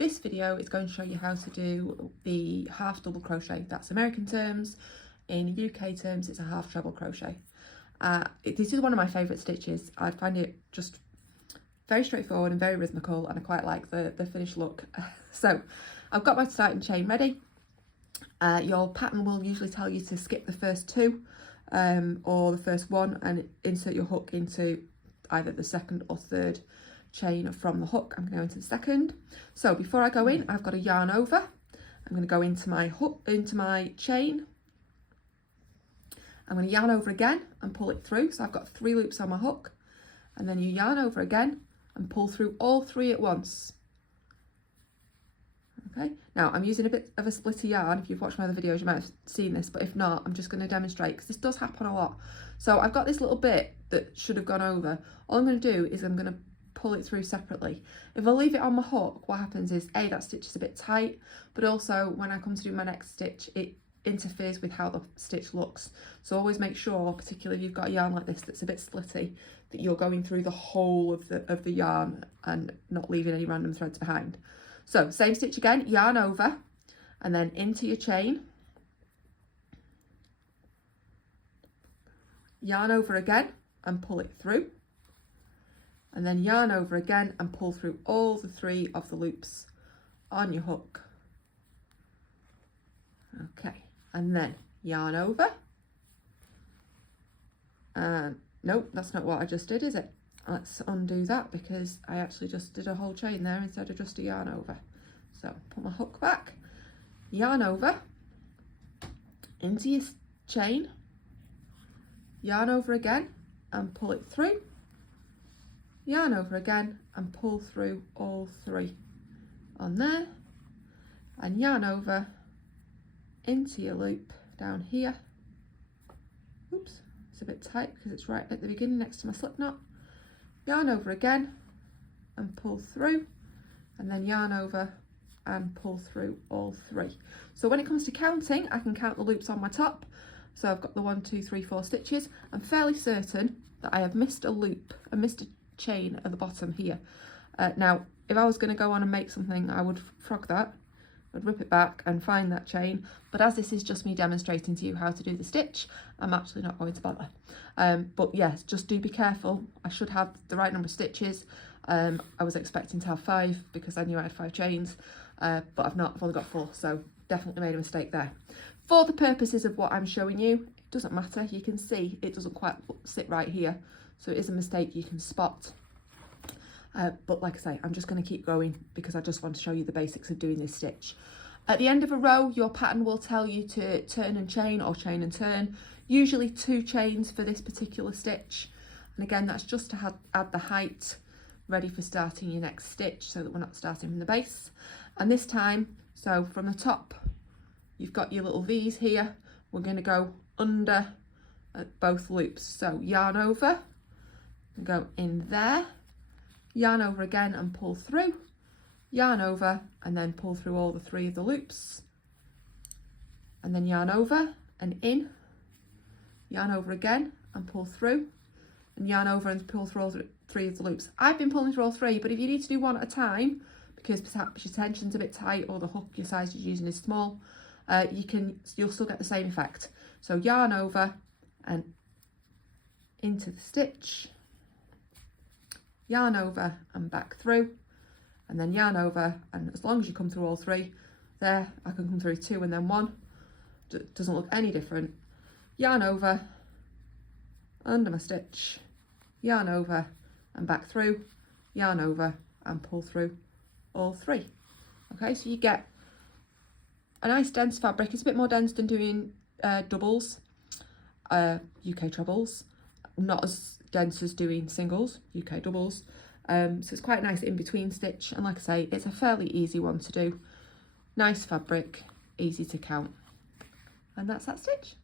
This video is going to show you how to do the half double crochet. That's American terms. In UK terms, it's a half treble crochet. This is one of my favourite stitches. I find it just very straightforward and very rhythmical, and I quite like the finished look. So I've got my starting chain ready. Your pattern will usually tell you to skip the first two or the first one and insert your hook into either the second or third chain from the hook. I'm going to go into the second. So before I go in, I've got a yarn over. I'm going to go into my hook, into my chain. I'm going to yarn over again and pull it through. So I've got 3 loops on my hook, and then you yarn over again and pull through all 3 at once. Okay, now I'm using a bit of a splitter yarn. If you've watched my other videos, you might have seen this, but if not, I'm just going to demonstrate because this does happen a lot. So I've got this little bit that should have gone over. All I'm going to do is I'm going to pull it through separately. If I leave it on my hook, what happens is that stitch is a bit tight, but also when I come to do my next stitch, it interferes with how the stitch looks. So always make sure, particularly if you've got a yarn like this that's a bit splitty, that you're going through the whole of the yarn and not leaving any random threads behind. So same stitch again, yarn over and then into your chain, yarn over again and pull it through, and then yarn over again and pull through all the 3 of the loops on your hook. Okay, and then yarn over, and nope, that's not what I just did, is it? Let's undo that because I actually just did a whole chain there instead of just a yarn over. So put my hook back, yarn over, into your chain, yarn over again and pull it through, yarn over again and pull through all 3 on there, and yarn over into your loop down here. Oops, it's a bit tight because it's right at the beginning next to my slip knot. Yarn over again and pull through, and then yarn over and pull through all 3. So when it comes to counting, I can count the loops on my top. So I've got the 1, 2, 3, 4 stitches. I'm fairly certain that I have missed a loop, I missed a chain at the bottom here. Now, if I was going to go on and make something, I would frog that, I'd rip it back and find that chain, but as this is just me demonstrating to you how to do the stitch, I'm actually not going to bother. But yes, just do be careful. I should have the right number of stitches. I was expecting to have 5 because I knew I had 5 chains, but I've not, I've only got 4, so definitely made a mistake there. For the purposes of what I'm showing you, it doesn't matter. You can see it doesn't quite sit right here, so it is a mistake you can spot. But like I say, I'm just going to keep going because I just want to show you the basics of doing this stitch. At the end of a row, your pattern will tell you to turn and chain or chain and turn, usually 2 chains for this particular stitch. And again, that's just to add the height ready for starting your next stitch so that we're not starting from the base. And this time, so from the top, you've got your little V's here. We're going to go under both loops. So yarn over and go in there. Yarn over again and pull through, yarn over and then pull through all the 3 of the loops, and then yarn over and in, yarn over again and pull through, and yarn over and pull through all 3 of the loops. I've been pulling through all 3, but if you need to do 1 at a time because perhaps your tension's a bit tight or the hook your size you're using is small, you'll still get the same effect. So yarn over and into the stitch, yarn over and back through, and then yarn over, and as long as you come through all 3, there I can come through 2 and then 1, doesn't look any different. Yarn over, under my stitch, yarn over and back through, yarn over and pull through all 3. Okay, so you get a nice dense fabric. It's a bit more dense than doing doubles, UK trebles, not as dense as doing singles, UK doubles. So it's quite a nice in between stitch, and like I say, it's a fairly easy one to do. Nice fabric, easy to count, and that's that stitch.